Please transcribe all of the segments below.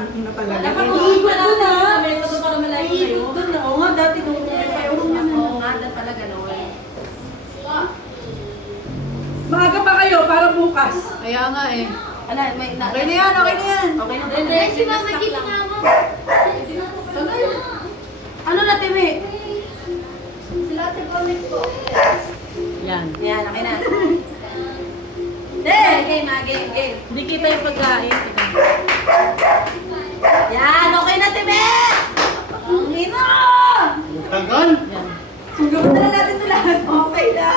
kanina talaga. Nakapag-uwi na doon ah. May sagot para malayo kayo. Iikot doon na. Oo nga, dati doon kayo. Oo nga, dahil pala gano'n. Maaga pa kayo para bukas. Kaya nga eh. Ala, may Okay na yan, okay na yan. Okay na. Ay, si Mama dito nga mo. Ano na, Timi? Sila ate comment ko. Yan. Yan, okay na. Game, game. Hindi kita yung pagkain. Yan, okay na, Tibe! Ang ino! Tagal! Yan. Sugawan na lang natin ito lahat. Okay na.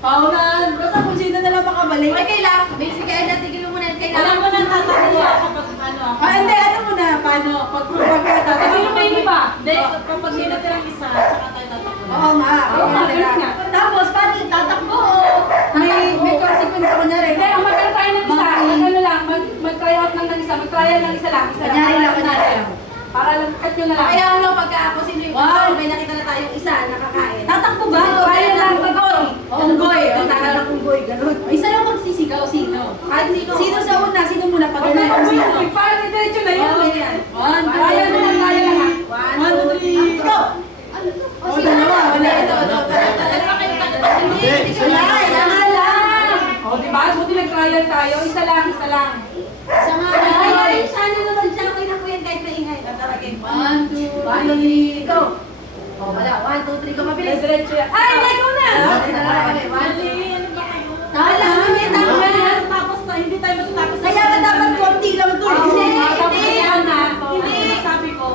Paunan. Basta kung sino na lang makabalik. May kailangan. Basic kaya tigil mo muna yung kailangan. Alam mo nang tatawa kapag ano. Hindi, ano muna, paano? Pagkakata. Sino may iba? Hindi, kapag sino tirang isa, tsaka tayo tatakbo. Oo nga. Oo nga, ganun nga. Tapos, paano tatakbo? May consequence ako na rin. Hindi, ang magkano tayo ng isa, ano lang, mag-try out lang ng isa, mag-trial lang isa lang. Kunyari lang, kunyari lang. Para lang, cut nyo na lang. Kaya ano, pagka ako sino yung Wow. may nakita na tayong isa nakakain. Tatakbo ba? Kaya lang, Unggoy. Unggoy. Tatakbo unggoy. Ganun. Isa lang magsisigaw, sino? Kahit sino. Sino sa una? Sino muna? Pag Patuloy ang sino? parang diretso na yun. Oo, yan. One, two, Trial na lang, trial lang ha. One, two, three, go! O, O, si dalawa. Wala, Wala. ito. Hindi, Hindi ka na. Isa lang. O, diba? Buti nag-trial tayo. Isa lang, isa lang. Sa mga ay, sana naman siya. Okay na po yan kahit maingay. Tataragin. One, two, three, go! Oh, wala. 1, 2, 3, go. Mabilis. Diretso yan. Ay, hindi ko na! Tapos na, hindi tayo matatapos. Kaya ba dapat konti lang to? Hindi, Tapos hindi. yan na. Hindi. Sabi ko.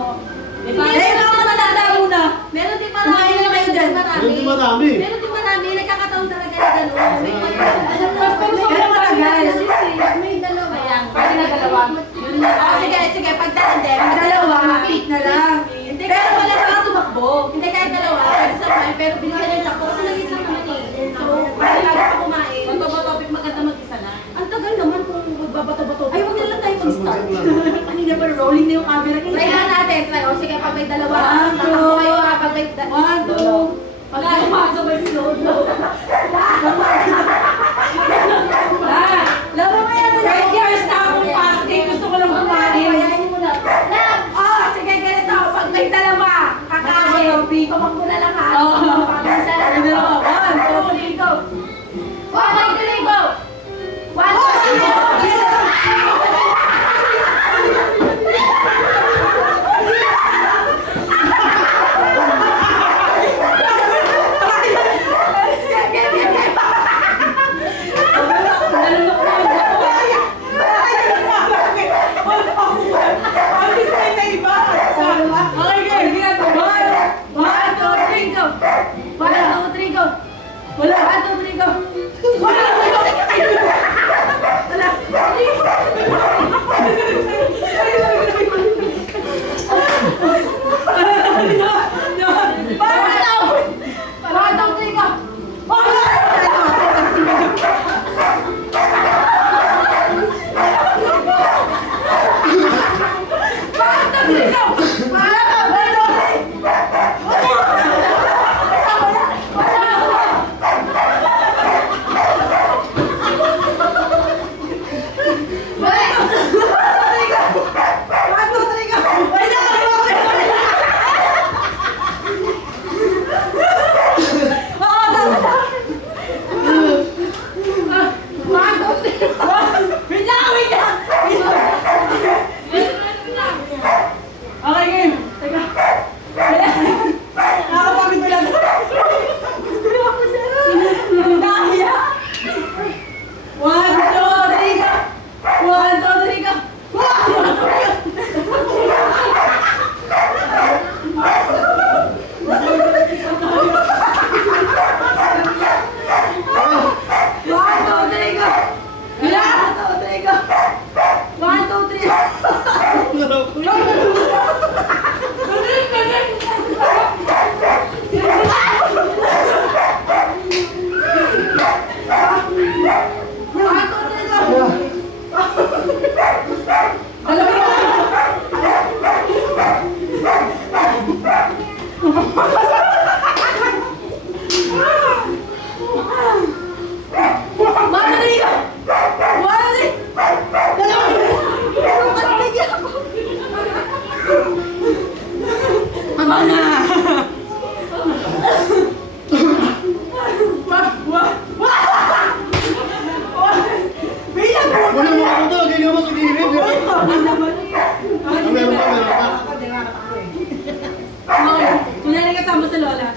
Diba? Eh, mga matanda muna. Meron din marami. Kumain na lang kayo dyan. Meron din marami. Meron din marami. Nagkakataon talaga na gano'n. May Pero matagal. May dalawa. Pwede na dalawa. Yun na. Sige, sige. Pagdaan din. Dalawa, mapit na lang. Hindi, Pero wala pa tumakbo. Hindi kahit dalawa. Pwede sa file. Pero binigyan ng takbo. Kasi naging lang naman eh. So, kaya lagi pa kumain. Magbabatopik maganda mag-isa na. Ang tagal naman kung magbabato-bato. Ay, huwag na lang tayo mag-start. Kanina pa rolling na yung camera. Try lang natin. Try. O sige, pag may dalawa. One, Tatakbo two. kayo ha. Pag may... One, two. Wala yung masabay slow. Laro mo yan. Kahit years na akong fasting, gusto ko lang kumain. Ayayin mo na. Oh, sige, ganito. Pag may dalawa, kakain. Tumakbo na lang ha. Oo. Pag-isa na lang. Dalawa. One, two, three, go. 1, 2, 3, go! 1, 2, 3, go! Okay, game. One, two, three, go.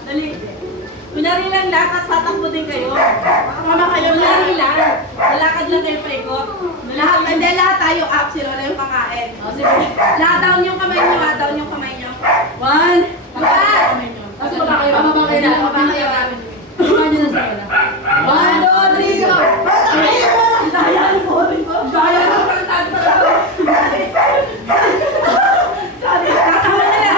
Dali. Kunyari lang lahat, tapos tatakbo din kayo. Mama kayo, kunyari lang. Lalakad lang kayo paikot. Lahat, hindi lahat tayo up, sila na yung kakain. O, sige. Lahat down yung kamay nyo, down yung kamay nyo. 1, 2, Kasi baba kayo. Baba kayo na. Baba kayo. Baba nyo na sa wala. 1, 2, 3, go! Daya ang boring ko. Daya ang boring ko. Sabi, tatawa na lang.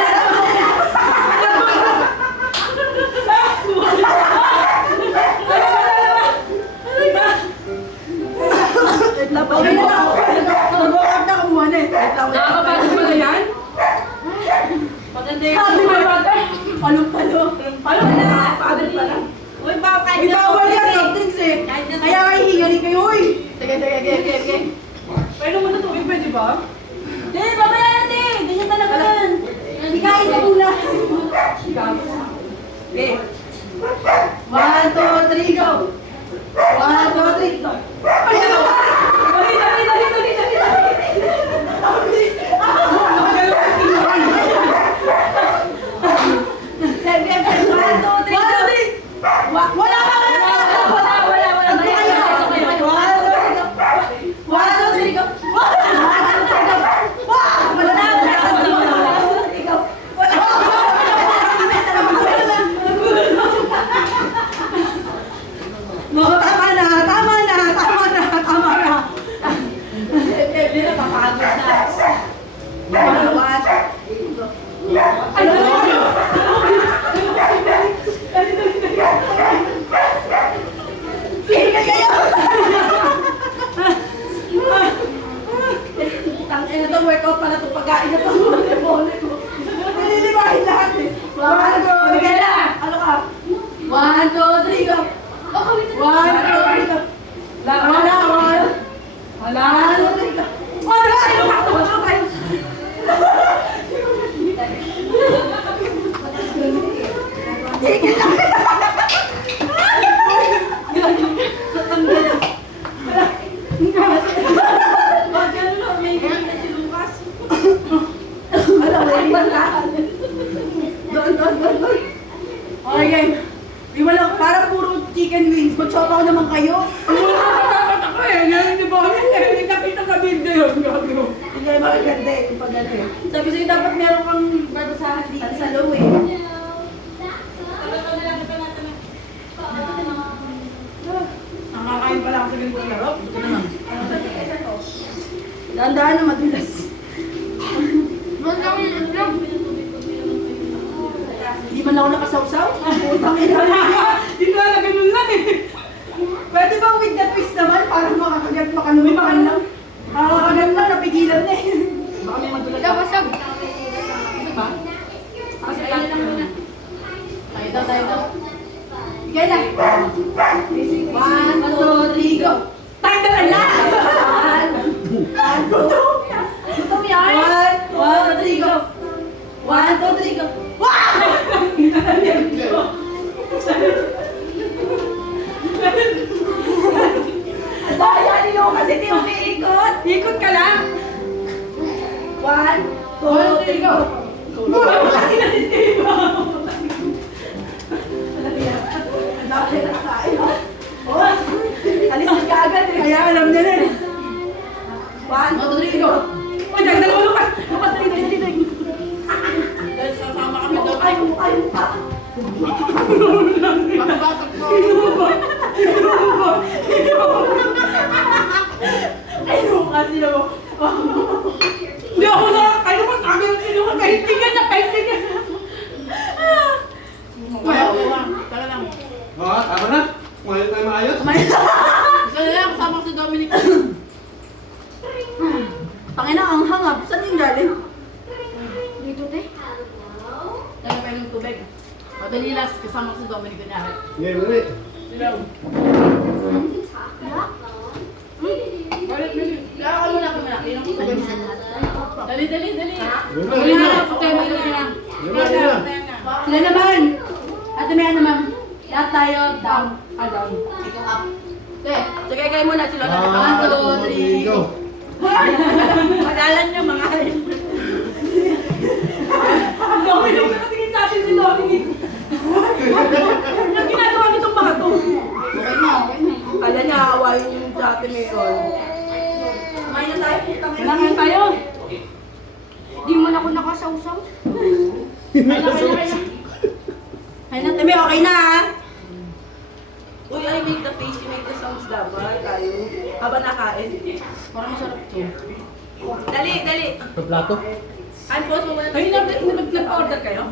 Okay na lang. Nag-walk na kumuha na eh. Nakakapagod pala yan? Maganda yung... Sabi mo brother. Palong-palo. Palong-palo. Padal pala. Uy, kahit na Bawal yan, soft drinks eh. Kaya kayo hingali kayo, uy. Sige. Pwede mo na tubig, pwede ba? Hindi, babaya natin. Ganyan talaga yan. Hikain ka muna. Okay. 1, 2, 3, go. 1, 2, 3, go. Workout pala ito, pagkain na ito. Nililimahin lahat eh. 1, 2, 3, ano ka? 1, 2, 3, go. 1, 2, 3, go. Wala. 1, 2, 3, go. Wala kayo, wala kayo. Sige lang. Okay. Di wala, parang puro chicken wings. Mag-chopaw naman kayo. Nakakatakot ako eh. Hindi ba kami? Nakita ka video yun. Hindi ba maganda eh, yung pagano eh. Sabi sa'yo, dapat meron kang babasahan dito sa low eh. Nakakain pala ako sa ganito laro. Ito naman. Dahan-dahan na madulas. Di man ako nakasawsaw? Putang ina. Hindi ko alam, ganun lang eh. Pwede ba with the twist naman? Parang makakagat, makanumimakan lang. Makakagat lang, napigilan na eh. Baka may madulas. Basag. Ano ba? Kasi lang muna. Tayo daw. Sige na. 1, 2, 3, go. Time na lang! 1, 2, 3. Gutom yan. 1, 2, 3, go. 1, 2, 3, go. Daya nilo kasi di umiikot. Ikot ka lang! 1, 2, 3, go. Alis ka agad eh. Kaya alam niya na eh. 1, 2, 3, go. Uy, dahil dalawa lukas! Lukas, dali. Dahil sasama kami doon. Ay, mukha. Pagbatak mo. Sila mo. Hindi ako na! Ano ba? Sabi ng sino ka? Pahintigan niya! Kaya ko lang. Tara lang. Tama na. Kumain tayo maayos. Isa na lang, kasama ko si Dominic. Pangina, ang hangap. Saan yung galing? Dito, te. Dala kayo ng tubig. O, dali lang, kasama ko si Dominic kunyari. Ngayon, ulit. Kaya ka muna kami na. Pinang tubig. Dali. Dali na. Sila naman. Ate Maya naman. Lahat tayo down. Down. Ikaw up. Sige, kayo muna sila. 1, 2, 3, go. Pagalan nyo mga Dominic, nakatingin sa atin si Dominic. Ay na, Teme, okay na ha? Uy, I make the face, you make the sounds dapat tayo. Habang nakain. Parang masarap to. Dali, dali. Sa plato. Ay, post mo muna. Ay, nag-order kayo?